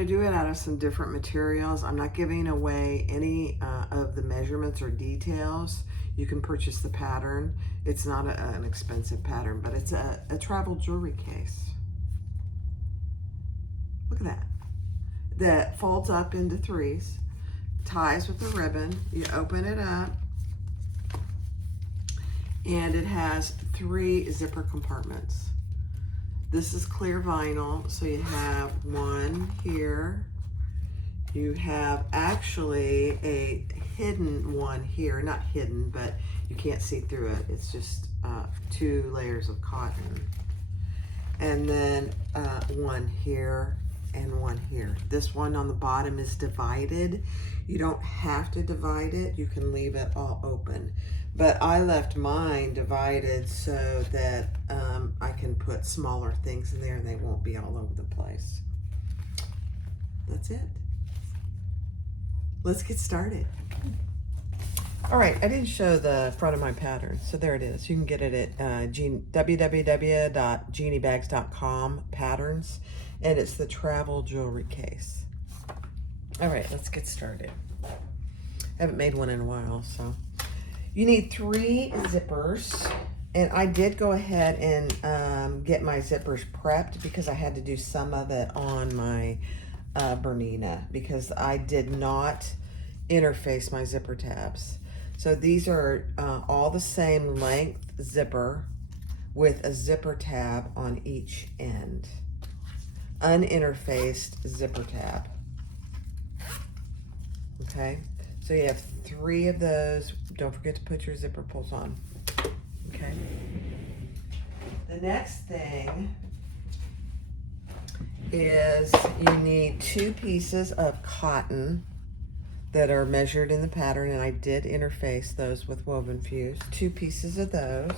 to do it out of some different materials. I'm not giving away any of the measurements or details. You can purchase the pattern. It's not an expensive pattern, but it's a travel jewelry case. Look at that. That folds up into threes, ties with a ribbon. You open it up, and it has 3 zipper compartments. This is clear vinyl, so you have one here. You have actually a hidden one here, not hidden, but you can't see through it. It's just 2 layers of cotton. And then one here and one here. This one on the bottom is divided. You don't have to divide it. You can leave it all open. But I left mine divided so that I can put smaller things in there and they won't be all over the place. That's it. Let's get started. All right, I didn't show the front of my pattern, so there it is. You can get it at www.jeanniebags.com patterns, and it's the travel jewelry case. All right, let's get started. I haven't made one in a while, so. You need 3 zippers, and I did go ahead and get my zippers prepped because I had to do some of it on my Bernina because I did not interface my zipper tabs. So these are all the same length zipper with a zipper tab on each end. Uninterfaced zipper tab. Okay, so you have 3 of those. Don't forget to put your zipper pulls on. Okay. The next thing is you need 2 pieces of cotton that are measured in the pattern, and I did interface those with Woven Fuse. 2 pieces of those.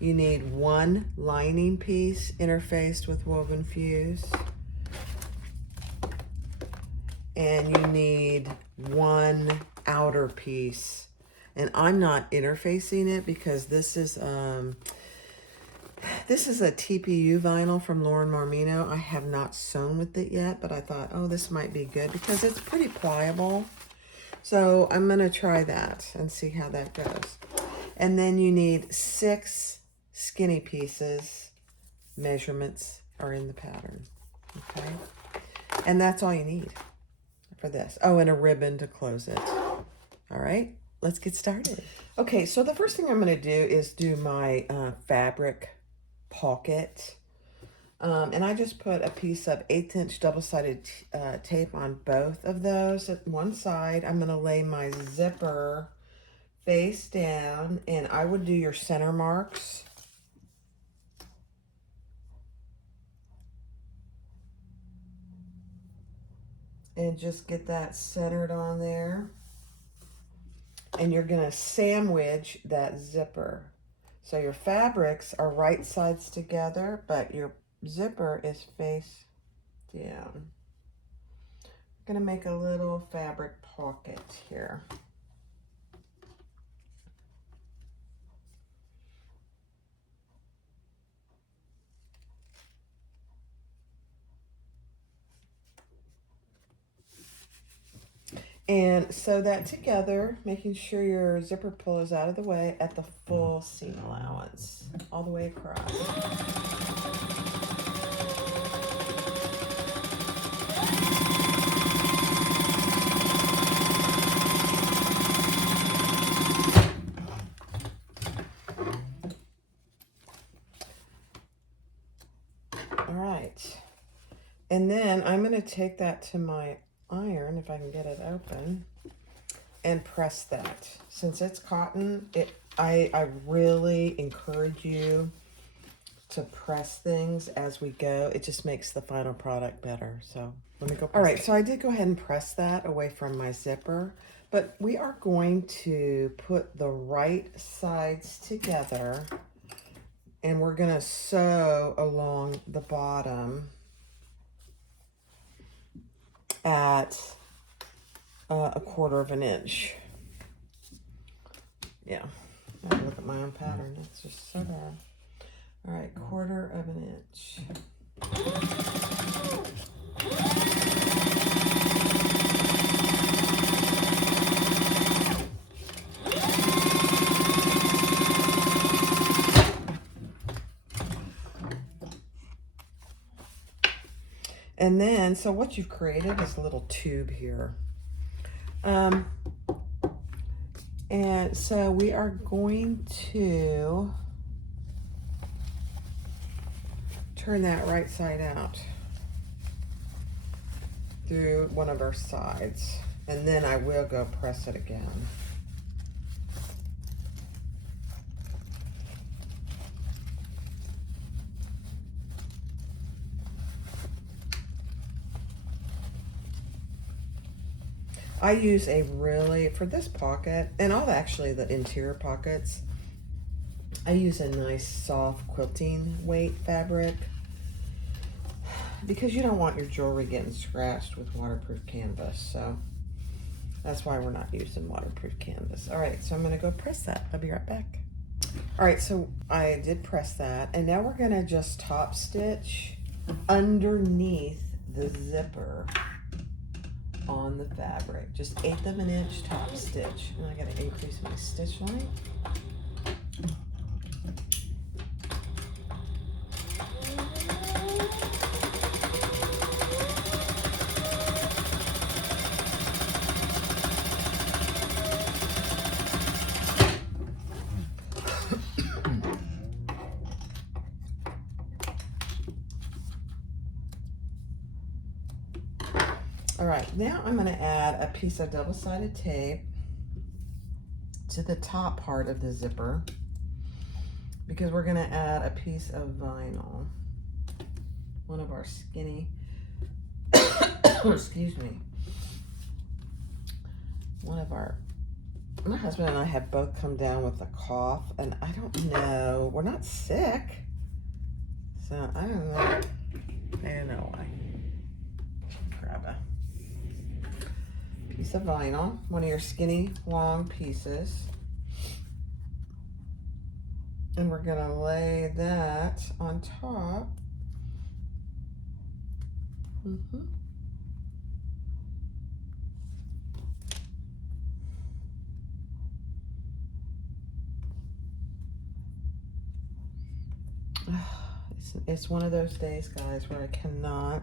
You need 1 lining piece interfaced with Woven Fuse. And you need 1 outer piece. And I'm not interfacing it because this is a TPU vinyl from Lauren Marmino. I have not sewn with it yet, but I thought, oh, this might be good because it's pretty pliable. So I'm gonna try that and see how that goes. And then you need 6 skinny pieces. Measurements are in the pattern, okay? And that's all you need for this. Oh, and a ribbon to close it. All right, let's get started. Okay, so the first thing I'm gonna do is do my fabric pocket. And I just put a piece of 1/8 inch double-sided tape on both of those. At one side, I'm gonna lay my zipper face down, and I would do your center marks. And just get that centered on there. And you're gonna sandwich that zipper. So your fabrics are right sides together, but your zipper is face down. I'm gonna make a little fabric pocket here. And sew that together, making sure your zipper pull is out of the way at the full seam allowance, all the way across. All right. And then I'm going to take that to my iron, if I can get it open, and press that. Since it's cotton, I really encourage you to press things as we go. It just makes the final product better. So let me go press. All right, so I did go ahead and press that away from my zipper, but we are going to put the right sides together, and we're going to sew along the bottom at 1/4 inch. Yeah, I look at my own pattern. It's just so bad. All right, 1/4 inch. And then, so what you've created is a little tube here. And so we are going to turn that right side out through one of our sides. And then I will go press it again. I use a really, for this pocket, and all actually the interior pockets, I use a nice soft quilting weight fabric because you don't want your jewelry getting scratched with waterproof canvas. So that's why we're not using waterproof canvas. All right, so I'm gonna go press that. I'll be right back. All right, so I did press that, and now we're gonna just top stitch underneath the zipper on the fabric. Just 1/8 of an inch top stitch. And I gotta increase my stitch length. All right, now I'm going to add a piece of double-sided tape to the top part of the zipper because we're going to add a piece of vinyl, one of our skinny, excuse me, my husband and I have both come down with a cough, and I don't know, we're not sick, so I don't know why. Grab a piece of vinyl, one of your skinny long pieces, and we're gonna lay that on top. It's one of those days, guys, where I cannot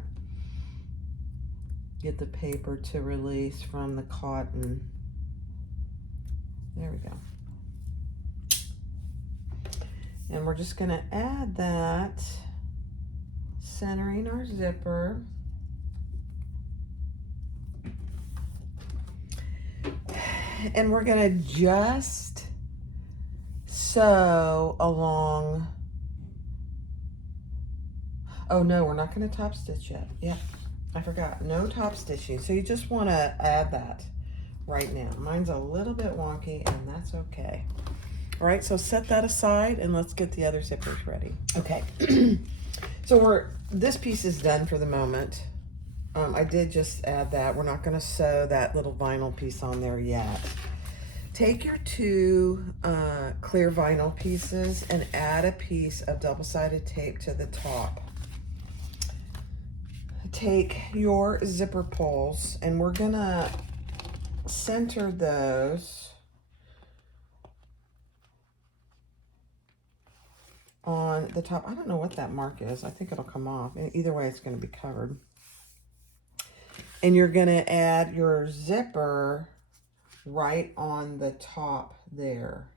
get the paper to release from the cotton. There we go. And we're just gonna add that, centering our zipper. And we're gonna just sew along. Oh no, we're not gonna top stitch yet. Yeah. I forgot, no top stitching. So you just want to add that right now. Mine's a little bit wonky, and that's okay. All right, so set that aside and let's get the other zippers ready. Okay, so this piece is done for the moment. I did just add that. We're not going to sew that little vinyl piece on there yet. Take your 2 clear vinyl pieces and add a piece of double-sided tape to the top. Take your zipper pulls, and we're gonna center those on the top. I don't know what that mark is. I think it'll come off. Either way, it's gonna be covered. And you're gonna add your zipper right on the top there.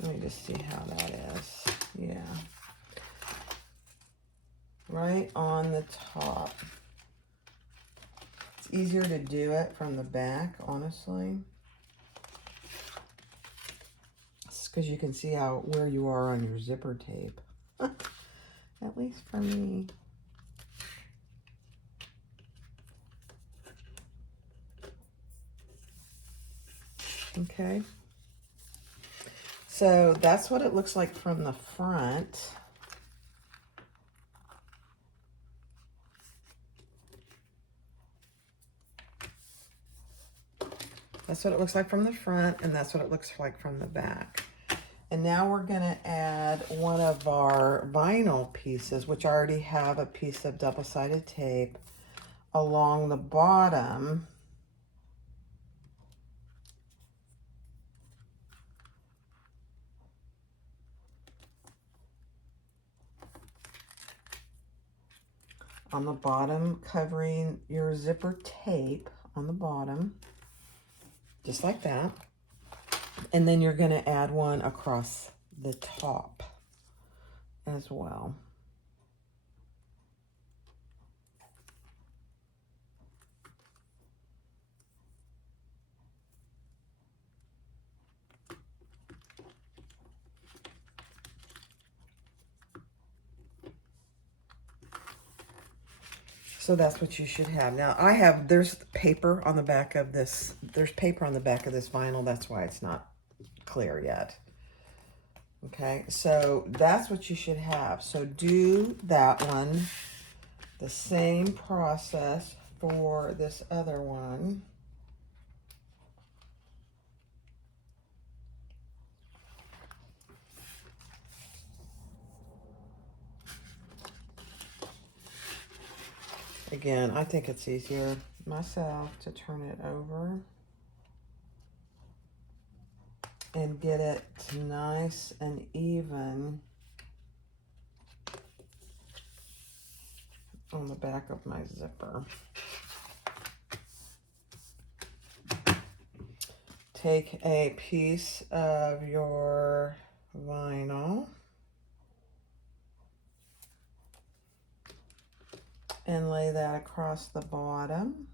Let me just see how that is. Yeah. Right on the top. It's easier to do it from the back, honestly. It's because you can see where you are on your zipper tape. At least for me. Okay. So that's what it looks like from the front. That's what it looks like from the front, and that's what it looks like from the back. And now we're gonna add one of our vinyl pieces, which already have a piece of double-sided tape along the bottom. on the bottom, covering your zipper tape on the bottom, just like that. And then you're going to add one across the top as well. So that's what you should have. Now there's paper on the back of this. There's paper on the back of this vinyl. That's why it's not clear yet. Okay, so that's what you should have. So do that one. The same process for this other one. Again, I think it's easier myself to turn it over and get it nice and even on the back of my zipper. Take a piece of your vinyl and lay that across the bottom.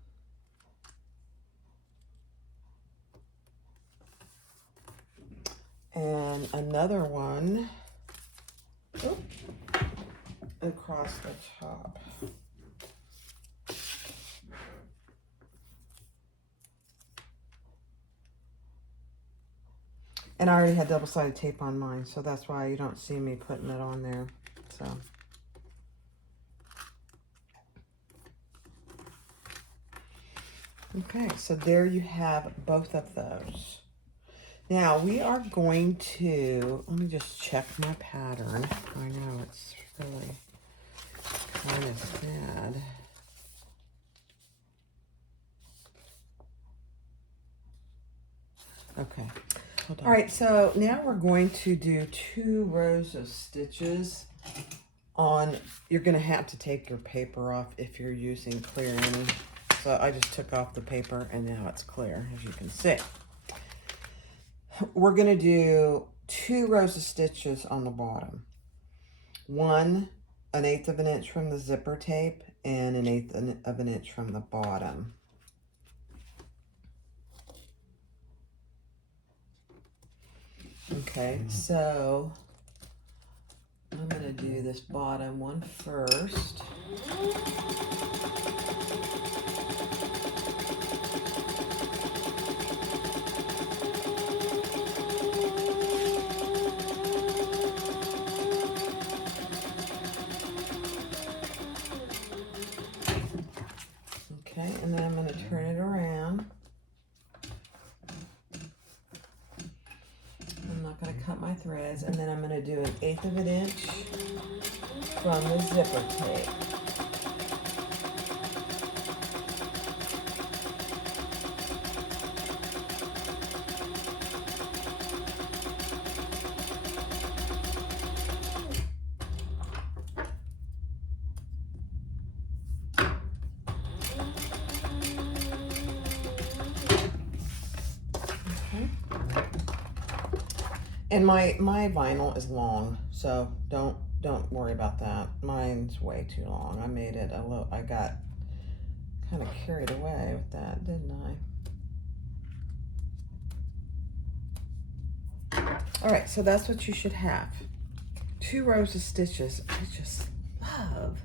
And another one across the top. And I already had double-sided tape on mine, so that's why you don't see me putting it on there. So. Okay, so there you have both of those. Now we are going to, let me just check my pattern. I know it's really kind of sad. Okay. Hold on. All right, so now we're going to do 2 rows of stitches on, you're going to have to take your paper off if you're using clear any. So I just took off the paper and now it's clear, as you can see. We're going to do 2 rows of stitches on the bottom. 1 1/8 of an inch from the zipper tape and 1/8 of an inch from the bottom. Okay, so I'm going to do this bottom one first. Okay, and then I'm going to turn it around. I'm not going to cut my threads, and then I'm going to do 1/8 of an inch from the zipper tape. And my vinyl is long, so don't worry about that. Mine's way too long. I made it a little, I got kind of carried away with that, didn't I? All right, so that's what you should have. 2 rows of stitches. I just love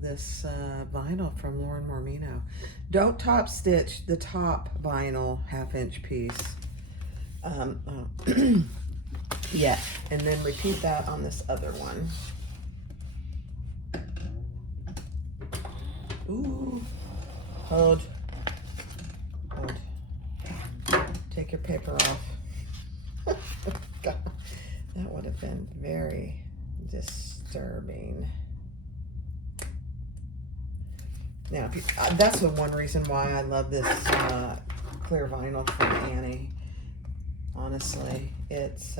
this vinyl from Lauren Marmino. Don't top stitch the top vinyl 1/2 inch piece. Yeah, and then repeat that on this other one. Ooh, hold. Take your paper off. God, that would have been very disturbing. Now, if you, that's the one reason why I love this clear vinyl from Annie. Honestly, it's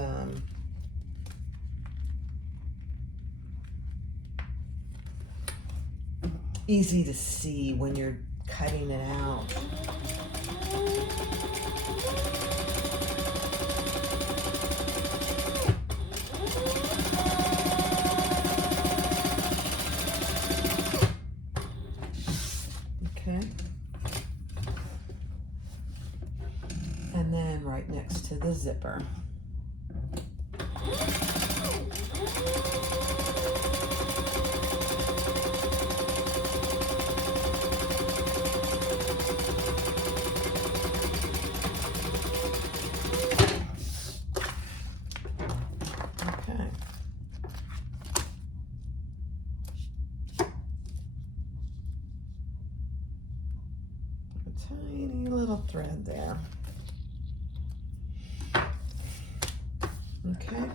easy to see when you're cutting it out. Okay. And then right next to the zipper. Tiny little thread there. Okay.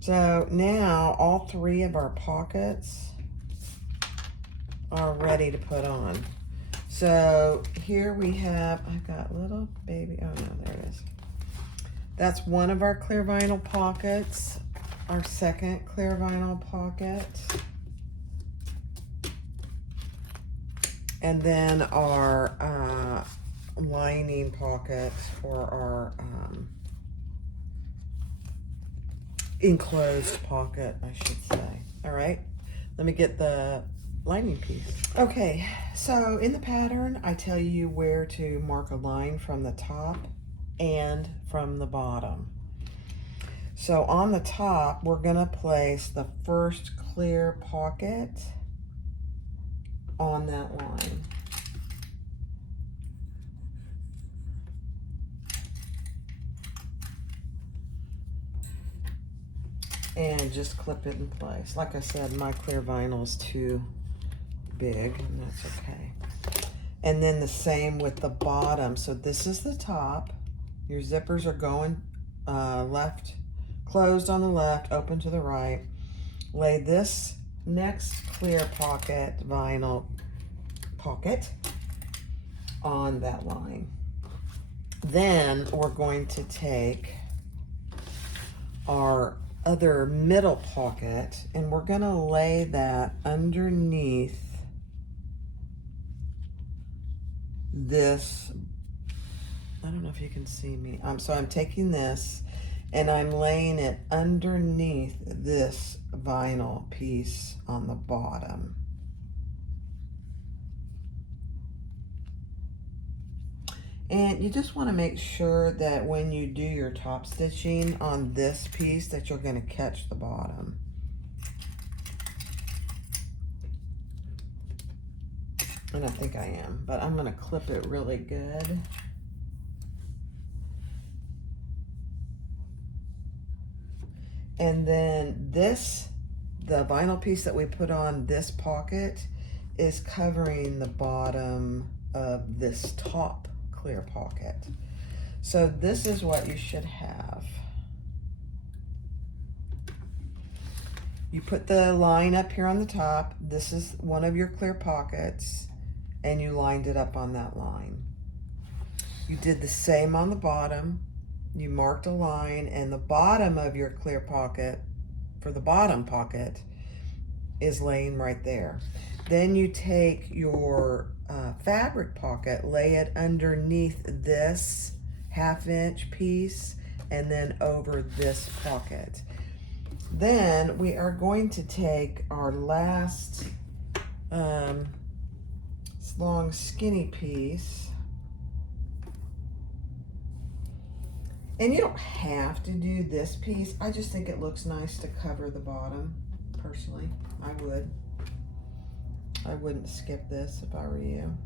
So now all three of our pockets are ready to put on. So here we have, I've got little baby, oh no, there it is. That's one of our clear vinyl pockets, our second clear vinyl pocket. And then our lining pocket, or our enclosed pocket, I should say. All right, let me get the lining piece. Okay, so in the pattern, I tell you where to mark a line from the top and from the bottom. So on the top, we're gonna place the first clear pocket on that line. And just clip it in place. Like I said, my clear vinyl is too big, and that's okay. And then the same with the bottom. So this is the top. Your zippers are going left, closed on the left, open to the right. Lay this next clear pocket vinyl pocket on that line. Then we're going to take our other middle pocket and we're going to lay that underneath this. I don't know if you can see me. So I'm taking this and I'm laying it underneath this vinyl piece on the bottom. And you just want to make sure that when you do your top stitching on this piece that you're going to catch the bottom. And I think I am, but I'm going to clip it really good. And then this, the vinyl piece that we put on this pocket is covering the bottom of this top clear pocket. So this is what you should have. You put the line up here on the top. This is one of your clear pockets and you lined it up on that line. You did the same on the bottom. You marked a line and the bottom of your clear pocket for the bottom pocket is laying right there. Then you take your fabric pocket, lay it underneath this 1/2 inch piece and then over this pocket. Then we are going to take our last long skinny piece. And you don't have to do this piece. I just think it looks nice to cover the bottom, personally. I would. I wouldn't skip this if I were you.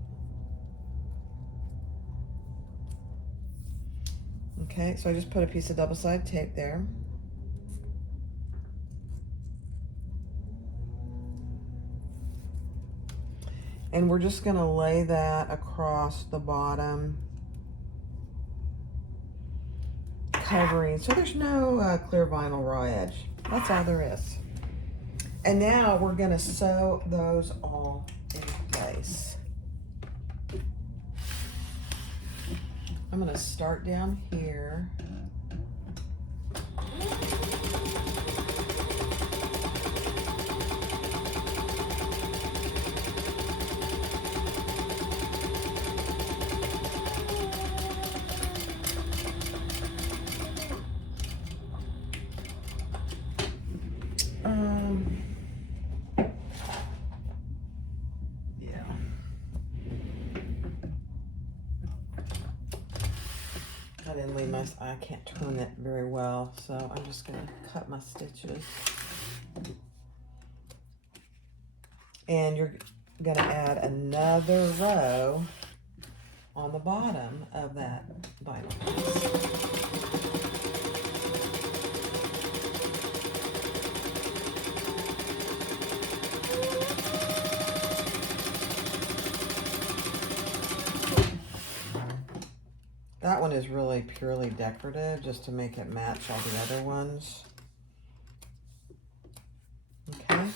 Okay, so I just put a piece of double-sided tape there. And we're just gonna lay that across the bottom, covering, so there's no clear vinyl raw edge. That's all there is. And now we're gonna sew those all in place. I'm gonna start down here. didn't leave I can't turn it very well, so I'm just gonna cut my stitches. And you're gonna add another row on the bottom of that vinyl piece. That one is really purely decorative, just to make it match all the other ones. Okay.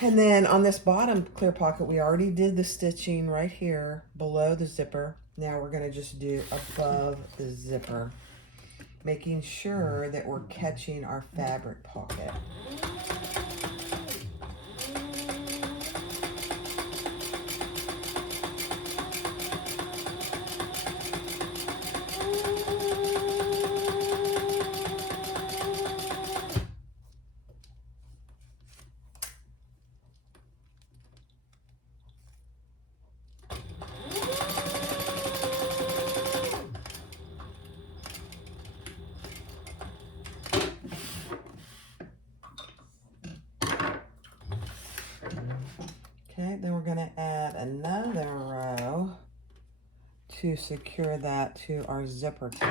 And then on this bottom clear pocket, we already did the stitching right here below the zipper. Now we're going to just do above the zipper, making sure that we're catching our fabric pocket. Okay, then we're going to add another row to secure that to our zipper tape.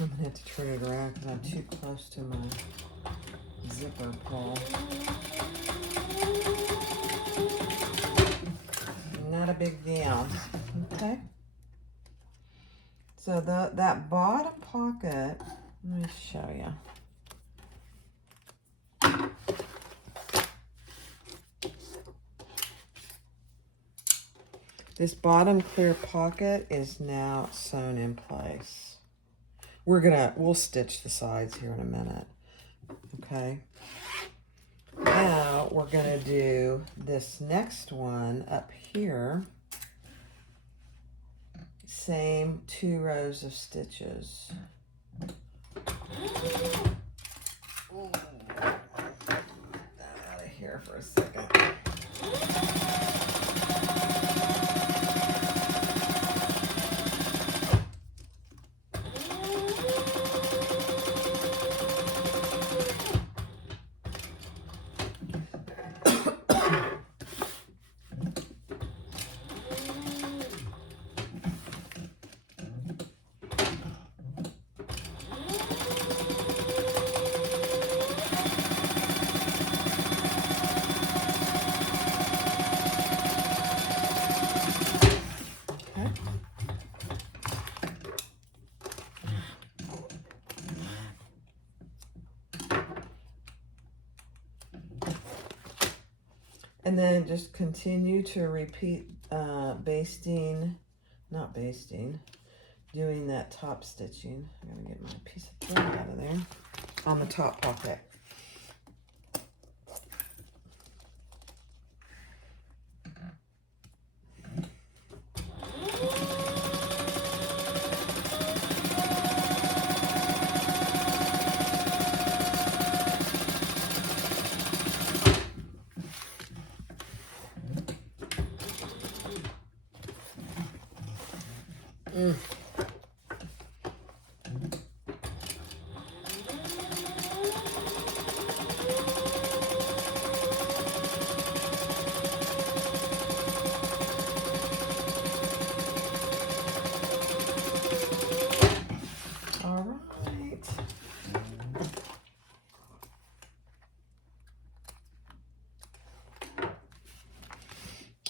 I'm going to have to turn it around because I'm too close to my zipper pull. Not a big deal. Okay. So that bottom pocket, let me show you. This bottom clear pocket is now sewn in place. We'll stitch the sides here in a minute. Okay. Now we're gonna do this next one up here. Same 2 rows of stitches. Ooh. Out of here for a second. And then just continue to repeat doing that top stitching. I'm gonna get my piece of thread out of there on the top pocket.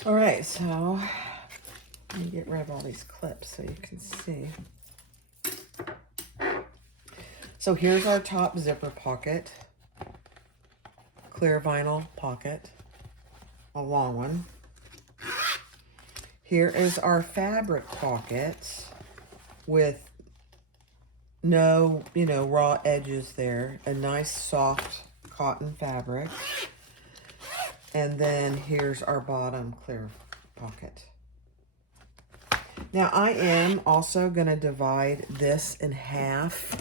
All right, so let me get rid of all these clips so you can see. So here's our top zipper pocket, clear vinyl pocket, a long one. Here is our fabric pocket with no, raw edges there, a nice soft cotton fabric. And then here's our bottom clear pocket. Now I am also going to divide this in half.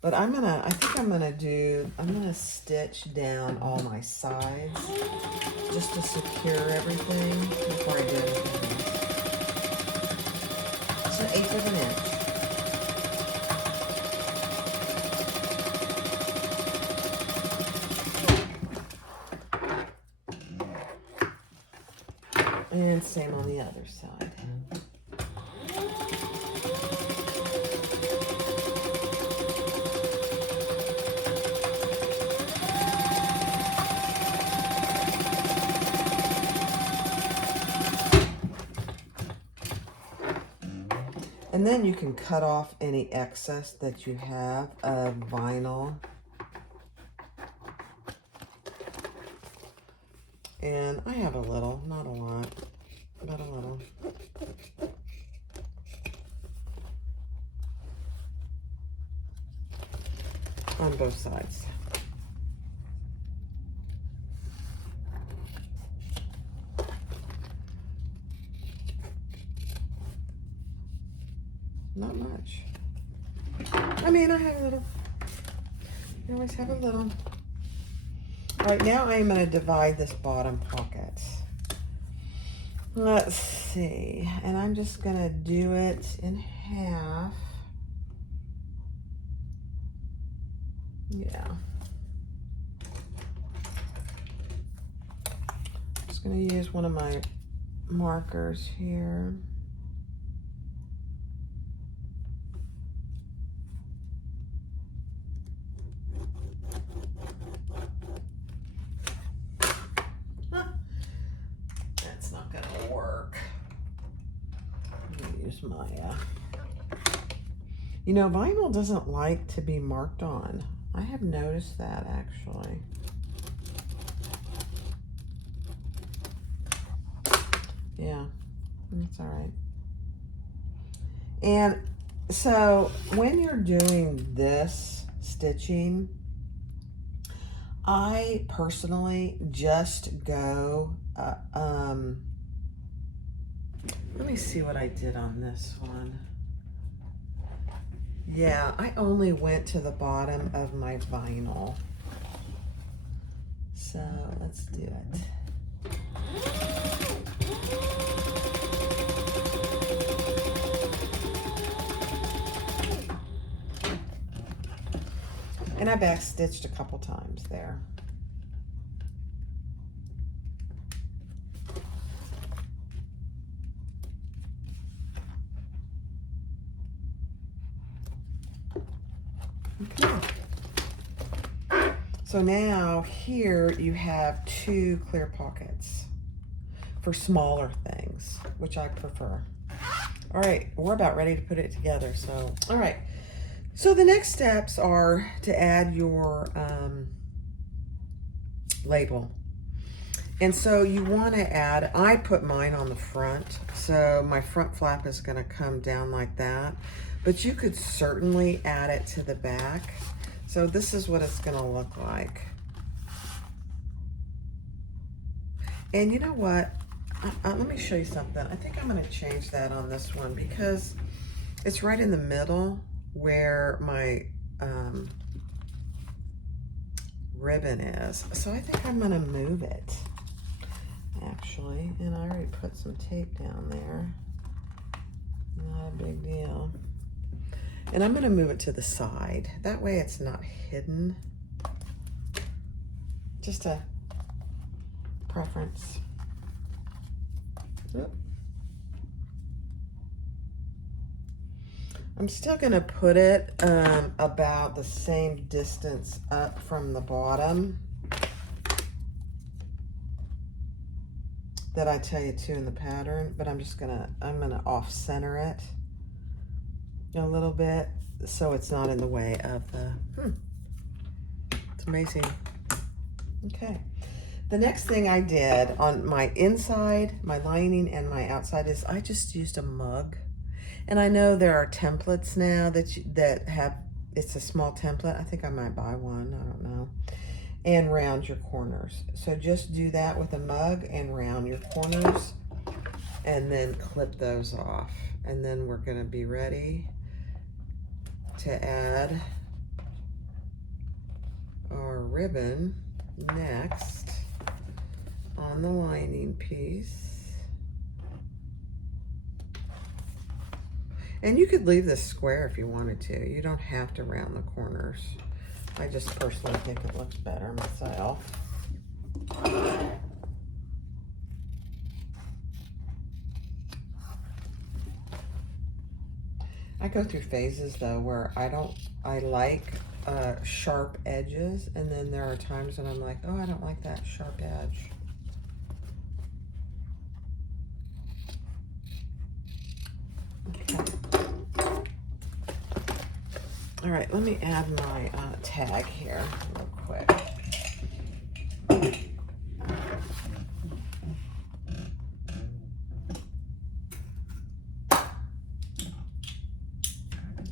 But I think I'm gonna stitch down all my sides just to secure everything before I do anything else. It's 1/8 of an inch. And same on the other side. And then you can cut off any excess that you have of vinyl. And I have a little, not a lot, but a little. On both sides. Not much. I mean, I have a little. You always have a little. All right, now I'm going to divide this bottom pocket. Let's see. And I'm just going to do it in half. Yeah. Just going to use one of my markers here. My you know, vinyl doesn't like to be marked on. I have noticed that actually. Yeah, that's all right. And so when you're doing this stitching, I personally just go let me see what I did on this one. Yeah, I only went to the bottom of my vinyl. So let's do it. And I back stitched a couple times there. So now here you have 2 clear pockets for smaller things, which I prefer. All right, we're about ready to put it together. So, all right. So the next steps are to add your label. And so you want to add, I put mine on the front. So my front flap is going to come down like that, but you could certainly add it to the back. So this is what it's going to look like. And you know what? Let me show you something. I think I'm going to change that on this one because it's right in the middle where my ribbon is. So I think I'm going to move it, actually. And I already put some tape down there. Not a big deal. And I'm going to move it to the side. That way it's not hidden. Just a preference. Oop. I'm still going to put it about the same distance up from the bottom that I tell you to in the pattern, but I'm going to off center it a little bit so it's not in the way of the, it's amazing. Okay. The next thing I did on my inside, my lining and my outside is I just used a mug. And I know there are templates now that have, it's a small template. I think I might buy one, I don't know. and round your corners. So just do that with a mug and round your corners and then clip those off. And then we're going to be ready to add our ribbon next on the lining piece. And you could leave this square if you wanted to. You don't have to round the corners. I just personally think it looks better myself. I go through phases though where I like sharp edges, and then there are times when I'm like, oh, I don't like that sharp edge. Okay. All right, let me add my tag here real quick.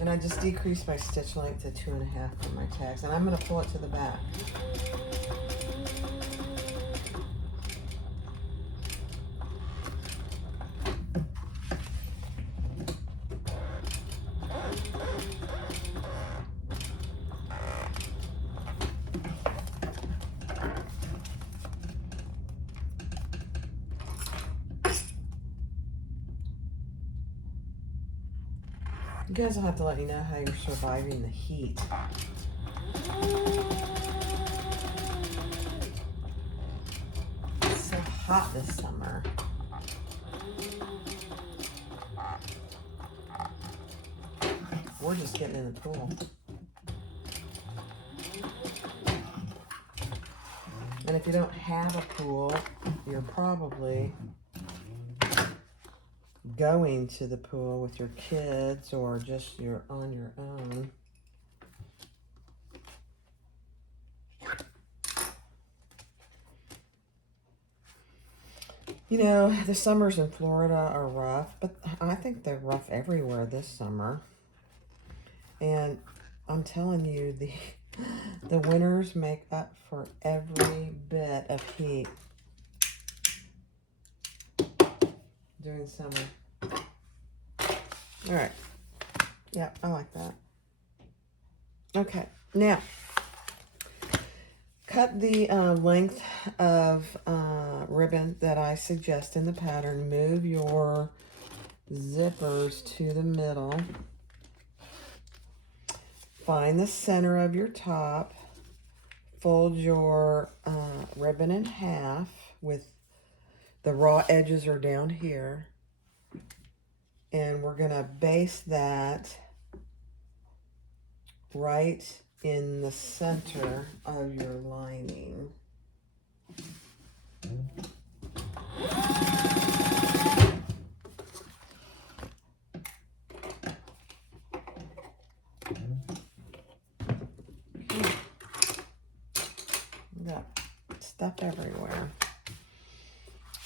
And I just decreased my stitch length to 2.5 for my tags, and I'm going to pull it to the back. You guys will have to let me know how you're surviving the heat. It's so hot this summer. We're just getting in the pool. And if you don't have a pool, you're probably going to the pool with your kids or just you're on your own. You know, the summers in Florida are rough, but I think they're rough everywhere this summer. And I'm telling you, the winters make up for every bit of heat during summer. All right. Yeah, I like that. Okay, now cut the length of ribbon that I suggest in the pattern. Move your zippers to the middle. Find the center of your top. Fold your ribbon in half with the raw edges are down here. And we're going to base that right in the center of your lining. Got stuff everywhere.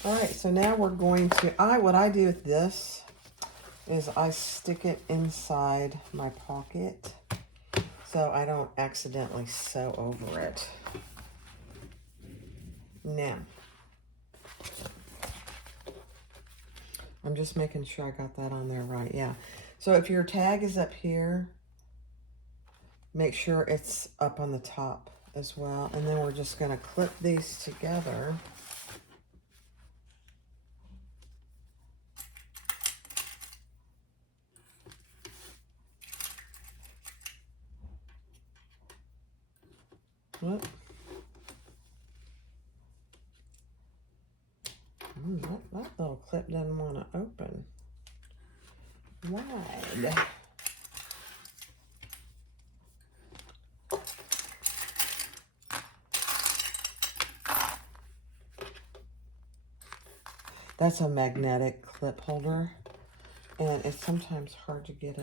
All right, so now we're going to, what I do with this is I stick it inside my pocket so I don't accidentally sew over it. Now, I'm just making sure I got that on there right. Yeah. So if your tag is up here, make sure it's up on the top as well. And then we're just going to clip these together. Whoop. That little clip doesn't want to open. Wide. That's a magnetic clip holder, and it's sometimes hard to get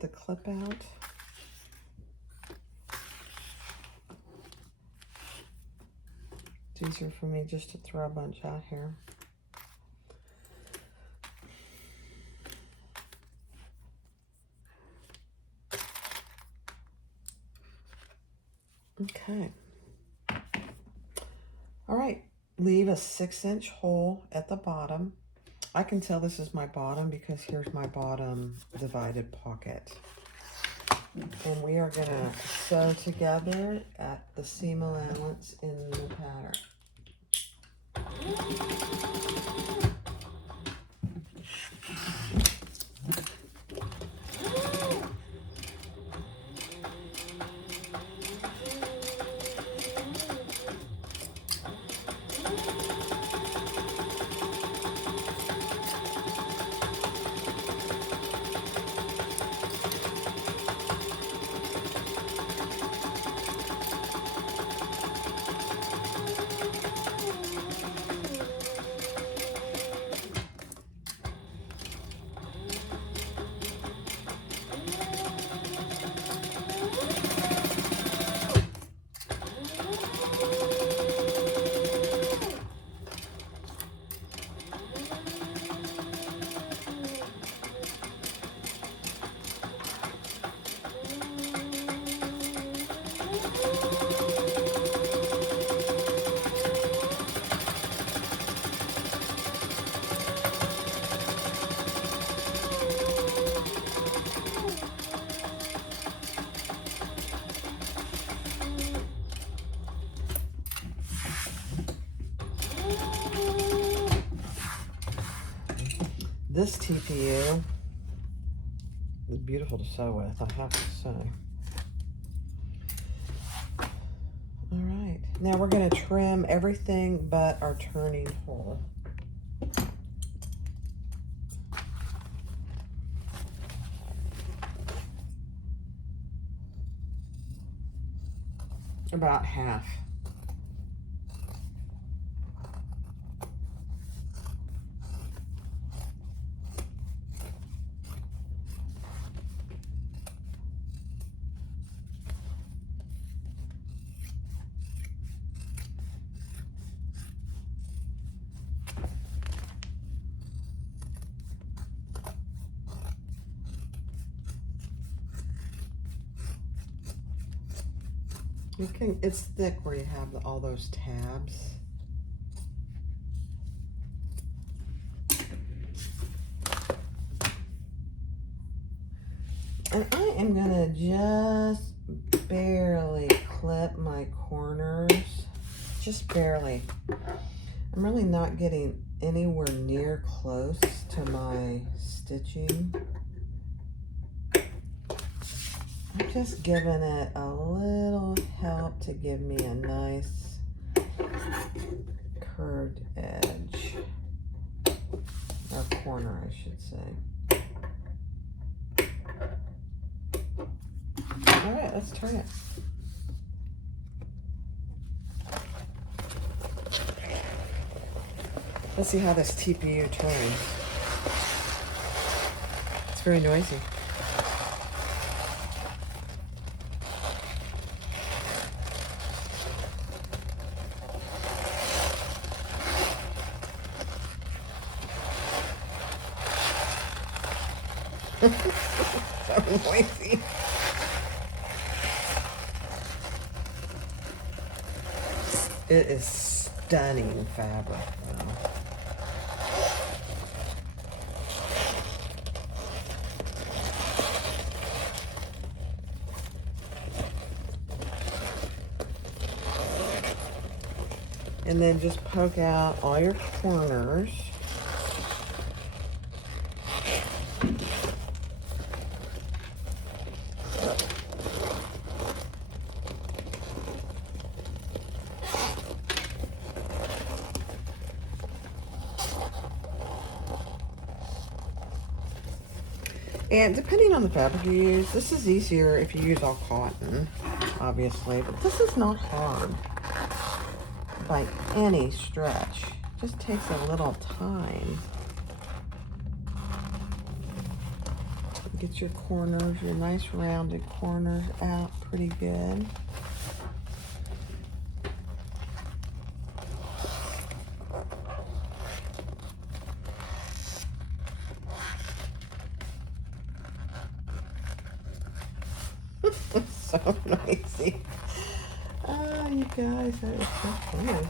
the clip out. It's easier for me just to throw a bunch out here. Okay. All right. Leave a 6-inch hole at the bottom. I can tell this is my bottom because here's my bottom divided pocket. And we are going to sew together at the seam allowance in the pattern. This TPU is beautiful to sew with, I have to say. All right, now we're going to trim everything but our turning hole. About half. It's thick where you have all those tabs. And I am gonna just barely clip my corners, just barely. I'm really not getting anywhere near close to my stitching. I'm just giving it a little help to give me a nice curved edge, or corner, I should say. All right, let's turn it. Let's see how this TPU turns. It's very noisy. So noisy. It is stunning fabric, though. And then just poke out all your corners. And depending on the fabric you use, this is easier if you use all cotton, obviously, but this is not hard by any stretch. It just takes a little time. Get your corners, your nice rounded corners out pretty good. So noisy. Oh, you guys, that is so funny.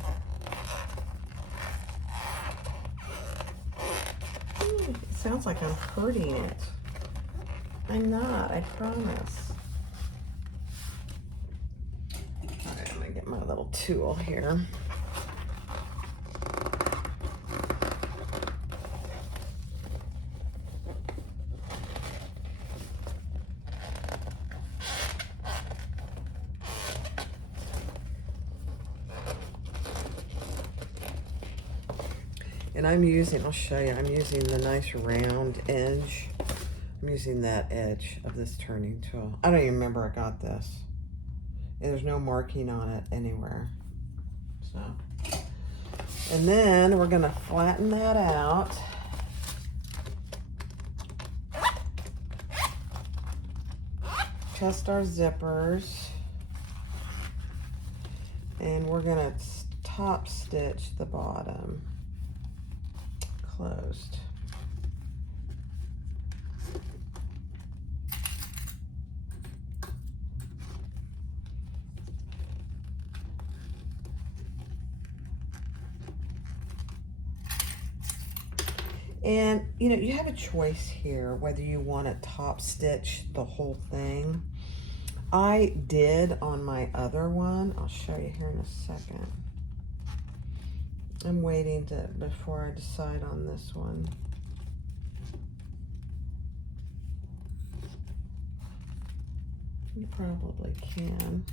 It sounds like I'm hurting it. I'm not, I promise. All right, I'm gonna get my little tool here. And I'm using, I'll show you, I'm using the nice round edge. I'm using that edge of this turning tool. I don't even remember I got this. And there's no marking on it anywhere. So, and then we're gonna flatten that out. Test our zippers. And we're gonna top stitch the bottom. Closed. And you know, you have a choice here whether you want to top stitch the whole thing. I did on my other one. I'll show you here in a second. I'm waiting before I decide on this one. You probably can.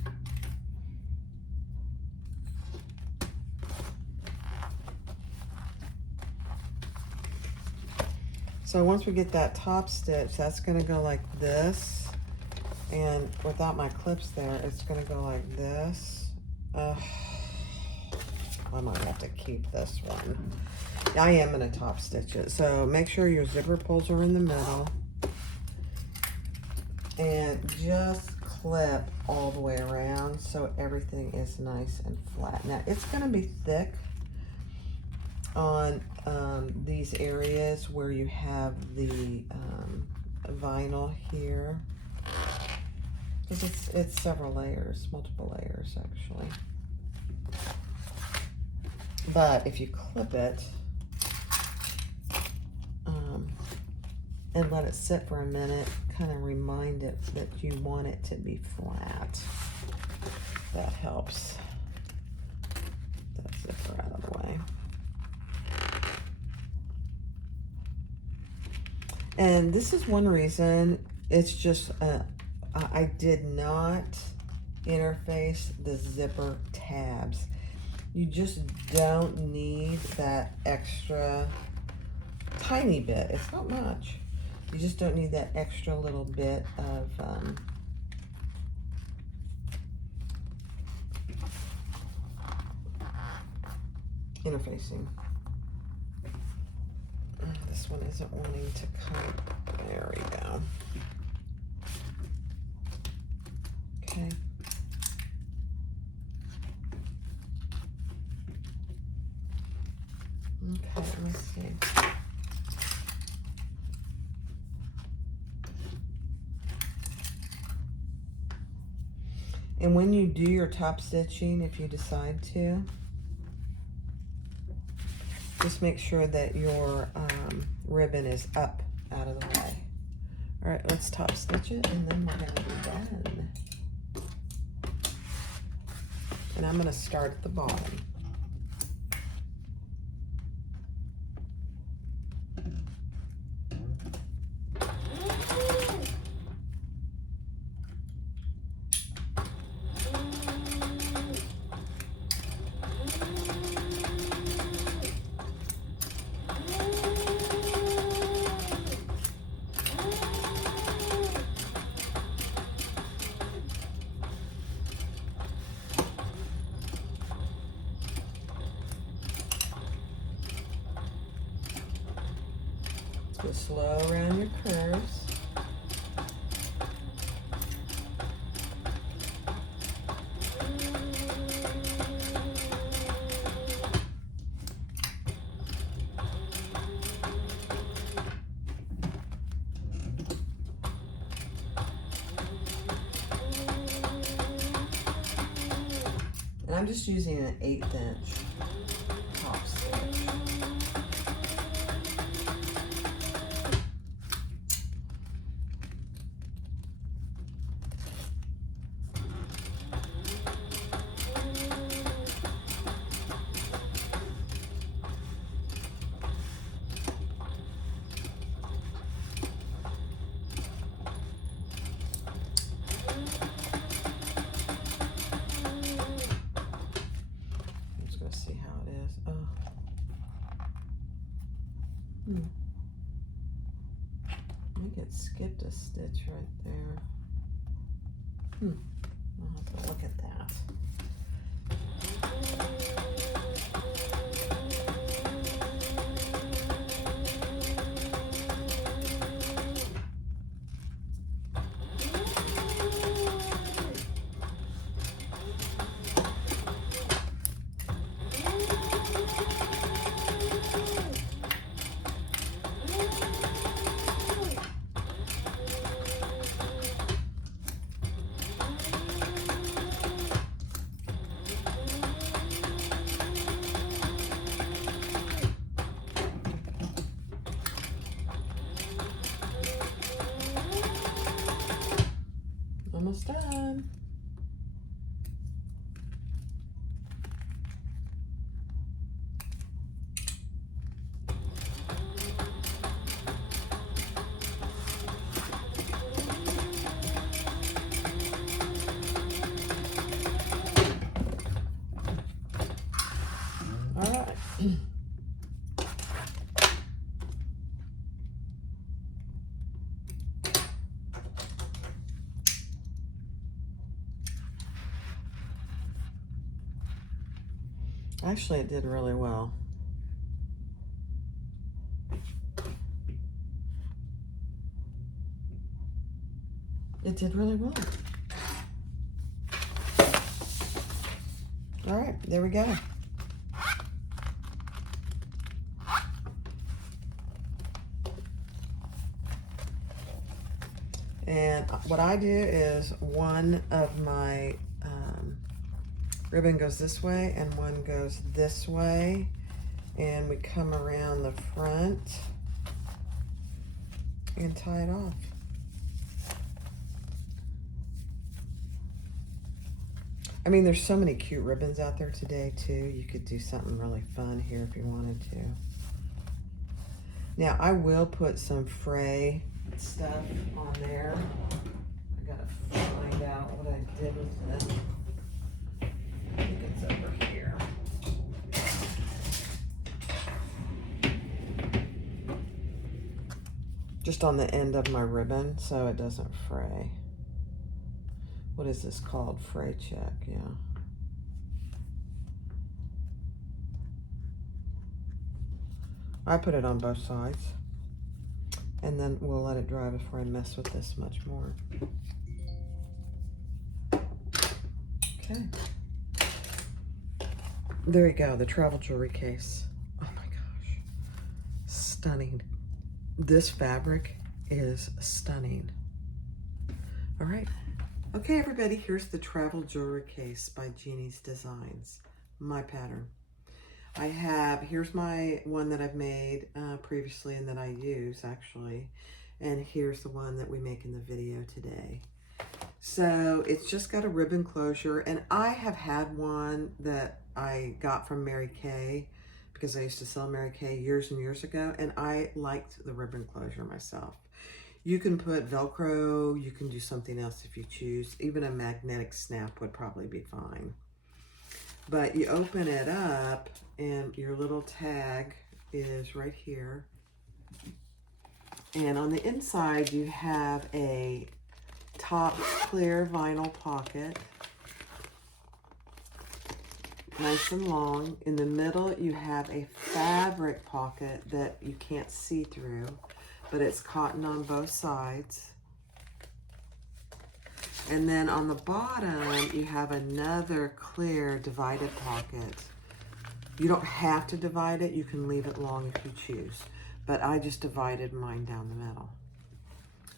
So once we get that top stitch, that's going to go like this. And without my clips there, it's going to go like this. I might have to keep this one. I am going to top stitch it. So make sure your zipper pulls are in the middle. And just clip all the way around so everything is nice and flat. Now it's going to be thick on these areas where you have the vinyl here. Because it's several layers, multiple layers actually. But if you clip it and let it sit for a minute, kind of remind it that you want it to be flat. That helps. That zipper out of the way. And this is one reason, it's just, I did not interface the zipper tabs. You just don't need that extra tiny bit. It's not much. You just don't need that extra little bit of interfacing. This one isn't wanting to come. There we go. Okay. Okay, let's see. And when you do your top stitching, if you decide to, just make sure that your ribbon is up out of the way. All right, let's top stitch it and then we're gonna be done. And I'm gonna start at the bottom. Go slow around your curves. And I'm just using an 1/8 inch top stitch. See how it is. Oh. I think it skipped a stitch right there. I'll have to look at that. Almost done. All right. Actually, it did really well. It did really well. All right, there we go. And what I do is one of my ribbon goes this way and one goes this way, and we come around the front and tie it off. I mean, there's so many cute ribbons out there today too. You could do something really fun here if you wanted to. Now I will put some fray stuff on there. I gotta find out what I did with this. I think it's over here. Just on the end of my ribbon so it doesn't fray. What is this called? Fray check, yeah. I put it on both sides. And then we'll let it dry before I mess with this much more. Okay. There you go, the travel jewelry case. Oh my gosh, stunning. This fabric is stunning. All right. Okay, everybody, here's the travel jewelry case by Jeannie's Designs, my pattern. Here's my one that I've made previously and that I use actually. And here's the one that we make in the video today. So it's just got a ribbon closure, and I have had one that I got from Mary Kay because I used to sell Mary Kay years and years ago, and I liked the ribbon closure myself. You can put Velcro, you can do something else if you choose. Even a magnetic snap would probably be fine. But you open it up and your little tag is right here. And on the inside you have a top clear vinyl pocket. Nice and long. In the middle you have a fabric pocket that you can't see through, but it's cotton on both sides. And then on the bottom, you have another clear divided pocket. You don't have to divide it. You can leave it long if you choose. But I just divided mine down the middle.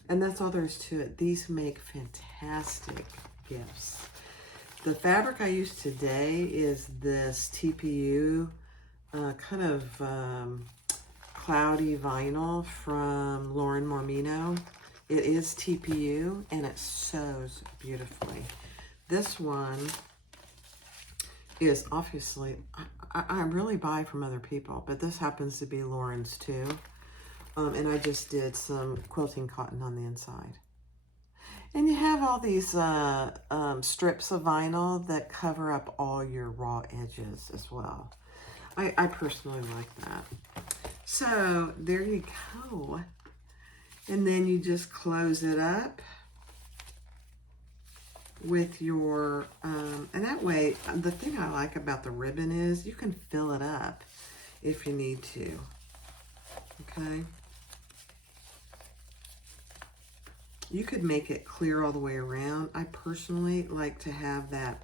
And that's all there is to it. These make fantastic gifts. The fabric I used today is this TPU kind of cloudy vinyl from Lauren Marmino. It is TPU and it sews beautifully. This one is obviously, I really buy from other people, but this happens to be Lauren's too. And I just did some quilting cotton on the inside. And you have all these strips of vinyl that cover up all your raw edges as well. I personally like that. So there you go. And then you just close it up with your, and that way, the thing I like about the ribbon is you can fill it up if you need to, okay? You could make it clear all the way around. I personally like to have that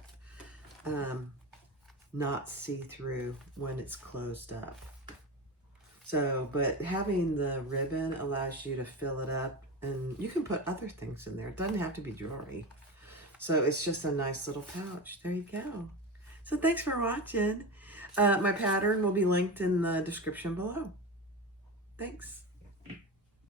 not see-through when it's closed up. So, but having the ribbon allows you to fill it up, and you can put other things in there. It doesn't have to be jewelry. So it's just a nice little pouch. There you go. So thanks for watching. My pattern will be linked in the description below. Thanks.